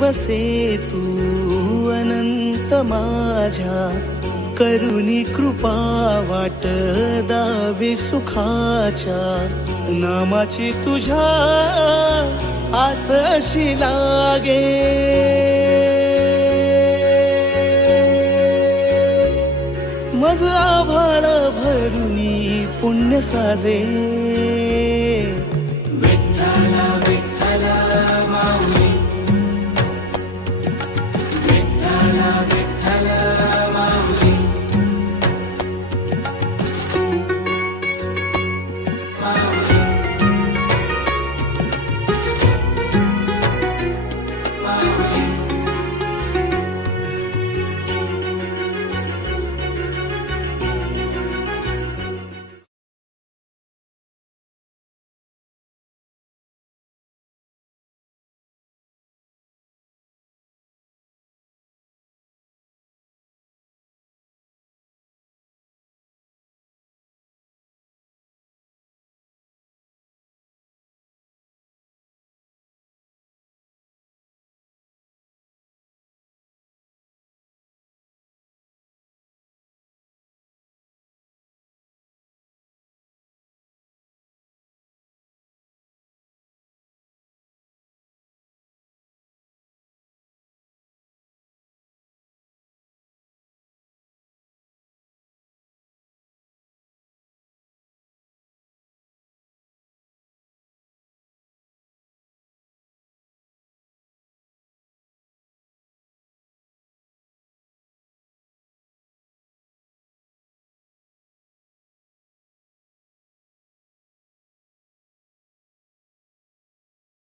वसे तू अनंत माझ्या. करुणी कृपा वाट दावे सुखाच्या. नामाची तुझ्या आस अशी लागे. मज आभाळ भरुनी पुण्य साजे.